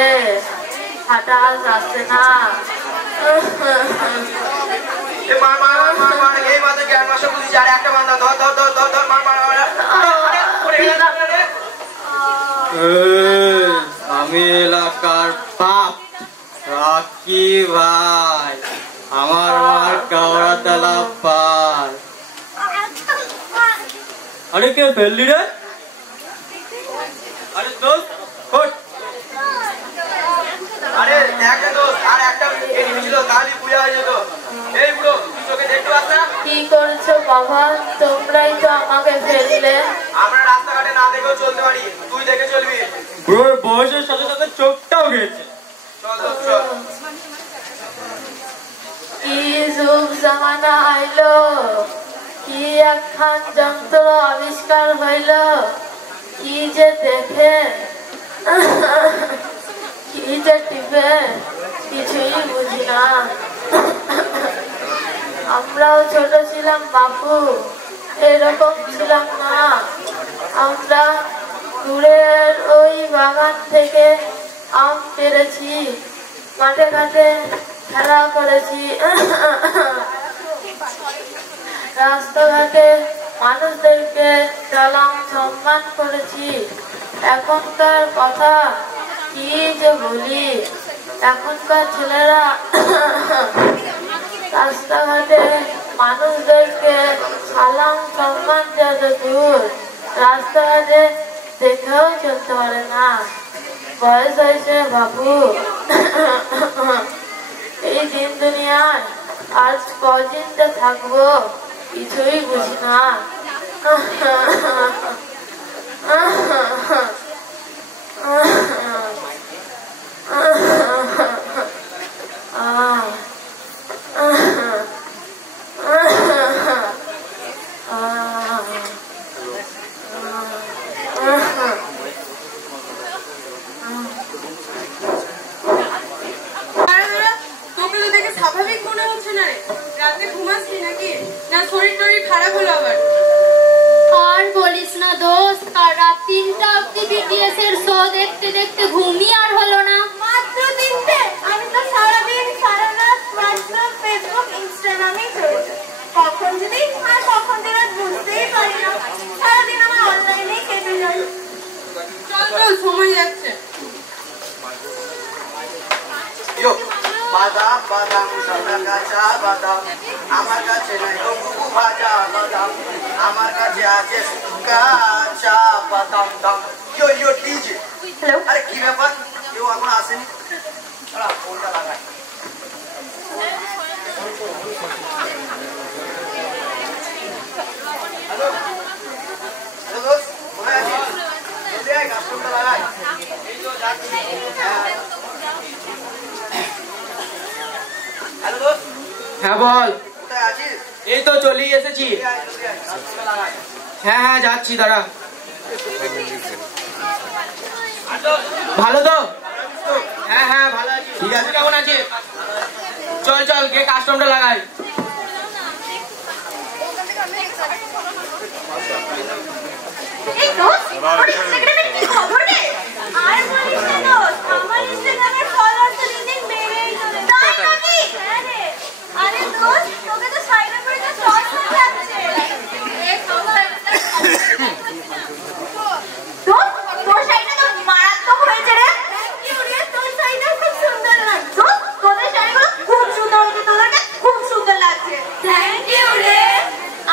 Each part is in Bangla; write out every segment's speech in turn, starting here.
রে, হাঁটা যাচ্ছে না। আমি এলাকার পাপ রাখি ভাই, আমার মার কাওড়া তেলা পার। আরে কে ফেললি রে? আরে দোস্ত আরে একটা দোস্ত আর একটা এনিমি ছিল, তাহলে বুড়া হয়ে যেত। এই বুড়ো, তুই চোখে দেখতে পাস না? কি করছো বাবা? তোমরাই তো আমাকে ফেললে। আমরা রাস্তাঘাটে না দেখেও চলতে পারি, তুই দেখে চলবি। বুড়োর বয়সের সাথে সাথে চোখটাও গেছে। চল দোস্ত চল। কি যুগ জামানা আইলো, কি একখান যন্ত্র আবিষ্কার হইল, কি যে দেখে, কি যে টিপে, কিছুই বুঝি না। আমরাও ছোট ছিলাম বাপু, এরকম ছিলাম না। আমরা দূরের ওই বাগান থেকে আম পেরেছি, মাঠে ঘাটে খেলা করেছি, রাস্তাঘাটে মানুষদেরকে সালাম সম্মান করেছি। এখনকার কথা কি যে বলি, এখনকার ছেলেরা রাস্তাঘাটে মানুষদেরকে সালাম সম্মান যত দূর, রাস্তাঘাটে দেখেও চলতে পারে না। বয়স হয়েছে বাবু, এই দিন দুনিয়ায় আজ কদিন যে থাকবো কিছুই বুঝি না। স্বাভাবিক মনে হচ্ছে না রে, রাতে ঘুমাসনি নাকি? না শরীর টরীর খারাপ হলো আবার? আর বলিস না দোস্ত, কাল রাত 3টা অব্দি বিটিএস এর শো দেখতে দেখতে ঘুমই আর হলো না। মাত্র 3টে? আমি তো সারাদিন সারা রাত হোয়াটসঅ্যাপ, ফেসবুক, ইনস্টাগ্রামেই চলছে। কখন যে দিন আর কখন যে রাত বুঝতেই পারি না। সারাদিন আমার অনলাইনেই কেটে যায়। চল চল, সময় যাচ্ছে। বাদাম বাদাম সাদা কাঁচা বাদাম, আমার কাছে নাই তবু ভাজা বাদাম, আমার কাছে আছে কাঁচা বাদাম দাম। ইয়ো ইয়ো ডিজে। হ্যালো, আরে কি ব্যাপার, কেউ এখন আসেনি? ফোনটা লাগাই। হ্যালো হ্যালো দোস্ত, কোথায় আছিস? জলদি আয়, কাস্টমটা লাগাই। এই তো যাচ্ছি। হ্যাঁ বল। কোথায় আছিস? এই তো চলেই এসেছি। হ্যাঁ হ্যাঁ যাচ্ছি, দাঁড়া। ভালো তো? হ্যাঁ হ্যাঁ ভালো আছি। ঠিক আছে, কেমন আছিস? চল চল গিয়ে কাস্টমটা লাগাই। এই দোস্ত, আমার ইনস্টাগ্রামে কি খবর রে? আর বলিস না দোস্ত, আমার ইনস্টাগ্রামের ফলোয়ার তো দিন দিন বেড়েই চলেছে। তাই নাকি? হ্যাঁ রে। আরে দোস্ত, তোকে তো সাইড করে তো ক্রস হয়ে যাচ্ছে। এই দোস্ত, তোর সাইডটা তো মারাত্মক হয়েছে রে। থ্যাংক ইউ রে, তোর সাইডটা খুব সুন্দর লাগছে। দোস্ত, তোদের শাড়িগুলো খুব সুন্দর হয়েছে, তোদেরকে খুব সুন্দর লাগছে। থ্যাংক ইউ রে।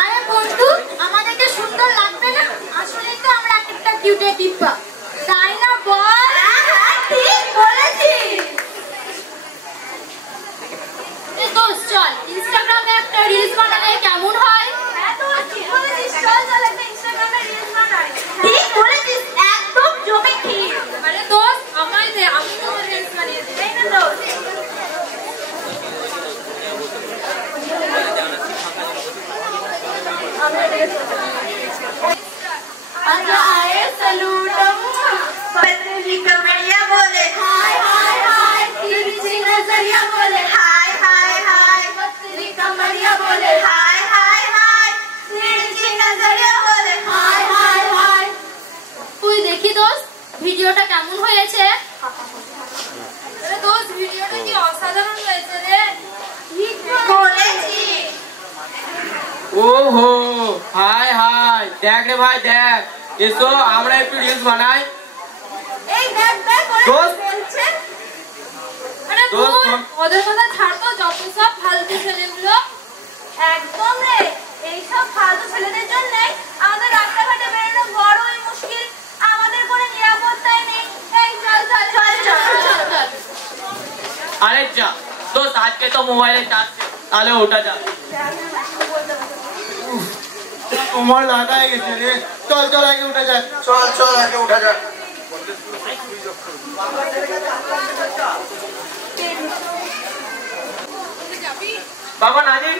আরে বন্ধু, আমাদেরকে সুন্দর লাগবে না? আসলে তো আমরা একটা কিউটে টিপ্পা, তাই না বল? হ্যাঁ ঠিক বলেছিস। দোস্ত চল ইনস্টাগ্রামে একটা রিলস বানালে কেমন হয়? হ্যাঁ তো ঠিক বলেছিস, চল চল একটা ইনস্টাগ্রামে রিলস বানাই। ঠিক বলেছিস, একদম জমে ঠিক। আরে দোস্ত আমায় দে, আমি তো রিলস বানিয়ে দিই। এই না দোস্ত। अच्छा आए सलूटम, पतली कमरिया बोले हाय हाय हाय, तिरछी नजरिया बोले हाय हाय हाय, पतली कमरिया बोले हाय हाय हाय, तिरछी नजरिया बोले हाय हाय हाय। তুই দেখি দোস্ত ভিডিওটা কেমন হয়েছে। ওহো, হাই হাই, দেখ রে ভাই দেখ, এসো আমরা একটু রিলস বানাই। এই দেখ দেখ ওরা দোস্ত। বলছে। আরে দোস্ত, দূর, ওদের কথা ছাড় তো, যত সব ফালতু ছেলেগুলো। একদম রে, এইসব ফালতু ছেলেদের জন্য আমাদের রাস্তাঘাটে বেরোনো বড়ই মুশকিল। আমাদের কোনো নিরাপত্তাই নেই। এই চল চল চল চল চল চল। আরে যা দোস্ত, আজকে তো মোবাইলে চার্জ ছিল, তাহলে ওটা যা। তোমার লাগাই গেছে রে, চল চল আগে উঠে যাক। চল চল আগে উঠা যাক। বাবা নাজির,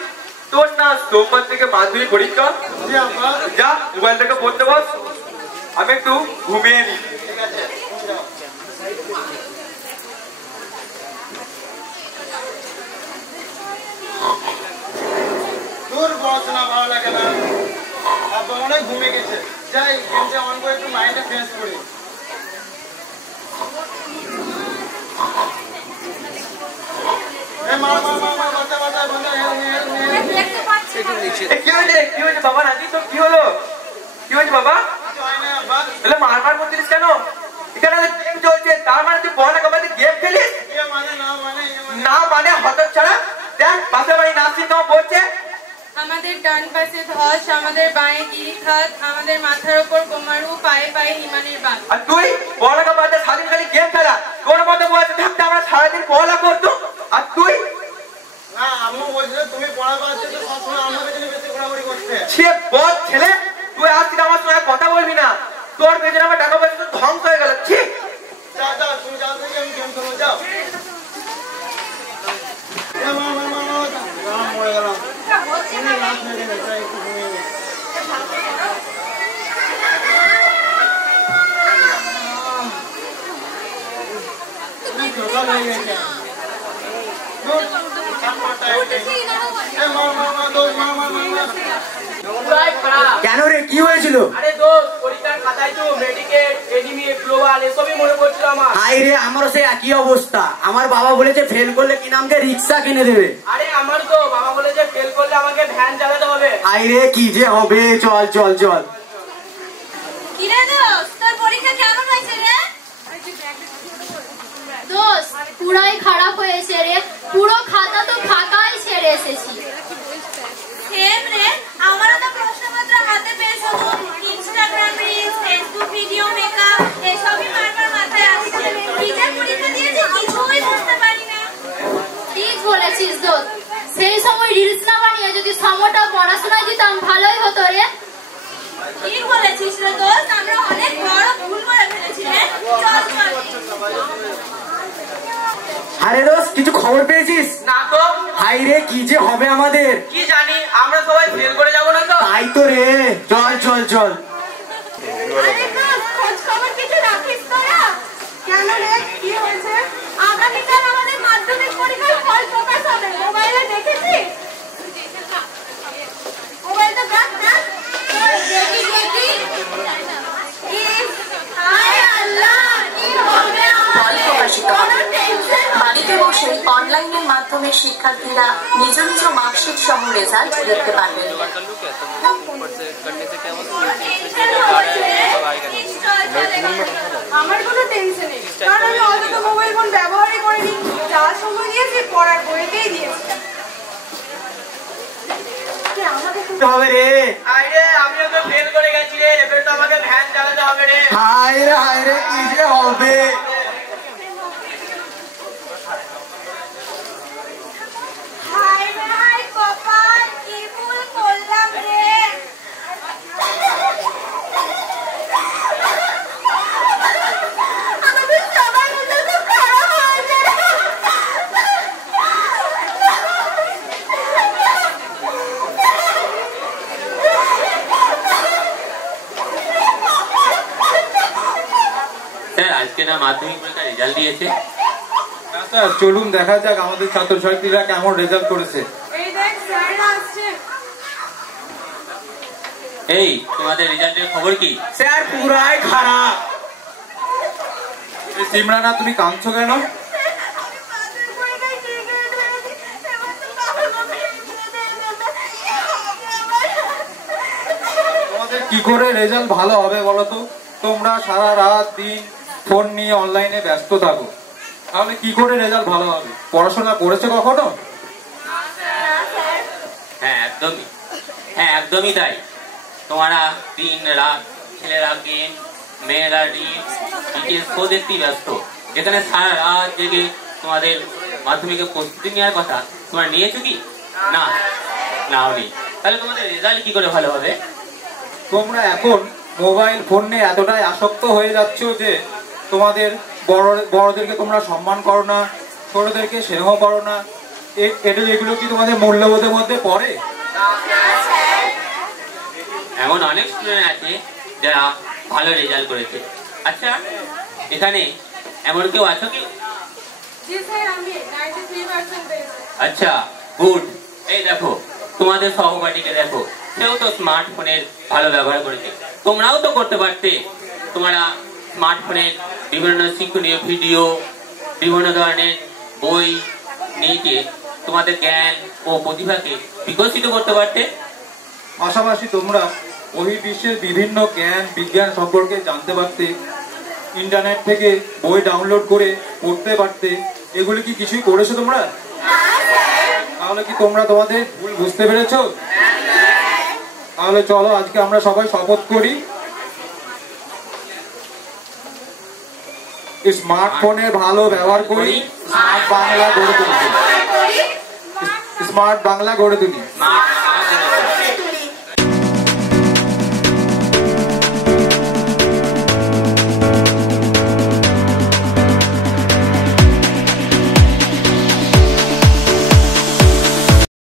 তোর না সোমবার থেকে মাধ্যমিক পরীক্ষা, যা মোবাইলটাকে পড়তে বস, আমি একটু ঘুমিয়ে নি। তোর পড়াশোনা ভালো লাগে না, আব্বা অনেক ঘুমিয়ে গেছে। যাই গেমটা অন করে একটু মাইন্ডটা ফ্রেশ করি। দেখতে পাচ্ছি না। কি হয়েছে বাবা নাজির, তোর কি হলো? কি হয়েছে বাবা? তাহলে মারমার করছিস কেন? এখানে গেম চলছে, তার মানে তুই পড়ালেখা বাদে গেম খেলিস? না মানে হঠাৎ ছাড়া। দেখ পাশের বাড়ি নাসির নাম পড়ছে। আমাদের ডান পাশে ধস, আমাদের বাঁয়ে গিরিখাত, আমাদের মাথার ওপর কোমারু, পায়ে পায়ে হিমালয়ের বাঁধ। আর তুই পড়ালেখা বাদে সারাদিন খালি গেম খেলা। তোর মতো বয়সে থাকতে আমরা সারাদিন পড়ালেখা করতো, আর তুই না, আম্মু বলছিল তুমি পড়া পাচ্ছ তো সবসময় আমার পেছনে বেশি ঘোরাঘুরি করতে। সে বদ ছেলে, তুই আজকে আমার সঙ্গে কথা বলবি না। তোর পেছনে আমার টাকা পয়সা তো ধ্বংস হয়ে গেল। ঠিক যাও যাও, তুমি যাও থেকে আমি গেম খেলবো, যাও। মরে গেলাম, রাত হয়ে গেছে, তাই একটু ঘুমিয়ে গেছি। সকাল হয়ে গেছে। কেন রে, কি হয়েছিল? আরে দোস্ত, পরীক্ষার খাতায় তো মেডিকেট, এডিমিট, গ্লোবাল এসবই মনে পড়ছিল আমার। হাই রে, আমারও সেই একই অবস্থা। আমার বাবা বলেছে ফেল করলে কি নামকে রিক্সা কিনে দেবে। আরে আমার তো বাবা বলেছে ফেল করলে আমাকে ভ্যান চালাতে হবে। হাই রে, কি যে হবে, চল চল চল। কিরে দোস্ত, তোর পরীক্ষা কেমন হয়েছে রে? দোস্ত, পুরাই খারাপ হয়েছে রে, পুরো খাতা তো ফাঁকাই ছেড়ে এসেছি। সেম রে, আমারও তো প্রশ্নপত্র হাতে পেয়ে শুধু Instagram reels, Facebook video, makeup এসবই মারমার মাথায় আসছে। কি যে পরীক্ষা দিয়েছি কিছুই বুঝতে পারি না। ঠিক বলেছিস দোস্ত, সেই সময় রিলস না বানিয়ে যদি সময়টা পড়াশোনায় দিতাম ভালোই হতো রে। ঠিক বলেছিস রে দোস্ত, আমরা অনেক বড় ভুল করে ফেলেছি রে। চল চল। আরে দোস্ত, কিছু খবর পেয়েছিস? না তো। হাই রে, কি যে হবে আমাদের। কি জানি, আমরা সবাই ফেল করে যাবো না তো? তাই তো রে, চল চল চল। আরে দোস্ত, খোঁজ খবর কিছু রাখিস তোরা? কেন রে, কি হয়েছে? আগামীকাল আমাদের মাধ্যমিক পরীক্ষার ফল প্রকাশ হবে, মোবাইলে দেখেছিস? মোবাইলটা দেখ দেখ। দেখি দেখি। ইস, হায় আল্লাহ, কি হবে আমাদের? প্রকাশিত হবে। বড় টেনশন বাড়িতে বসে অনলাইনের মাধ্যমে শিক্ষার্থীরা নিজ নিজ মার্কশিট সহ রেজাল্ট দেখতে পারবেন। আমার কোনো টেনশন নেই, কারণ আমি অত মোবাইল ফোন ব্যবহারই করিনি। যা সময় দিয়েছি পড়ার বইতেই দিয়েছি। হবে রে। আরে আমিও তো ফেল করে গেছি রে, এবার তো আমাকে ভ্যান চালাতে হবে রে। হাই রে, কি যে হবে। হায় রে হায় কপাল, কি ভুল করলাম রে। আমাদের সবার মধ্যে তো খারাপ হয়েছে। স্যার, আজকে না মাধ্যমিক পরীক্ষার রেজাল্ট দিয়েছে। স্যার চলুন দেখা যাক আমাদের ছাত্রছাত্রীরা কেমন রেজাল্ট করেছে। এই দেখ স্যাররা আসছে। এই, তোমাদের রেজাল্টের খবর কি? স্যার পুরাই খারাপ। সিমরানা, তুমি কাঁদছো কেন? আমাদের পরীক্ষায় ঠিক হয়ে গেছে, এবার তো কখনো ফেল করে দেবে না। কি করে রেজাল্ট ভালো হবে বলো তো? তোমরা সারা রাত দিন ফোন নিয়ে অনলাইনে ব্যস্ত থাকো, তাহলে কি করে রেজাল্ট ভালো হবে? পড়াশোনা করেছো কখনো? হ্যাঁ একদমই তাই। তোমরা দিন রাত, ছেলেরা গেম, মেয়েরা রিলস, শো দেখতেই ব্যস্ত। যেখানে সারা রাত জেগে তোমাদের মাধ্যমিকের প্রস্তুতি নেওয়ার কথা, তোমরা নিয়েছো কি? না, নাওনি। তাহলে তোমাদের রেজাল্ট কি করে ভালো হবে? তোমরা এখন মোবাইল ফোন নিয়ে এতটাই আসক্ত হয়ে যাচ্ছ যে তোমাদের বড়দেরকে তোমরা সম্মান করো না, ছোটদেরকে স্নেহ করো না। এগুলো কি তোমাদের মূল্যবোধের মধ্যে পড়ে? এমন অনেক স্টুডেন্ট আছে যারা ভালো রেজাল্ট করেছে। আচ্ছা, এখানে এমন কেউ আছো কি? আচ্ছা, গুড। এই দেখো, তোমাদের সহপাঠীকে দেখো, সেও তো স্মার্টফোনের ভালো ব্যবহার করেছে। তোমরাও তো করতে পারতে। তোমরা স্মার্টফোনের বিভিন্ন শিক্ষণীয় ভিডিও, বিভিন্ন ধরনের বই নিয়ে তোমাদের জ্ঞান ও প্রতিভাকে বিকশিত করতে পারতে। পাশাপাশি তোমরা বহির্বিশ্বের বিভিন্ন জ্ঞান বিজ্ঞান সম্পর্কে জানতে পারতে, ইন্টারনেট থেকে বই ডাউনলোড করে পড়তে পারতে। এগুলি কি কিছুই করেছো তোমরা? তাহলে কি তোমরা তোমাদের ভুল বুঝতে পেরেছো? তাহলে চলো আজকে আমরা সবাই শপথ করি স্মার্টফোনের ভালো ব্যবহার করি, স্মার্ট বাংলা গড়ে তুলি।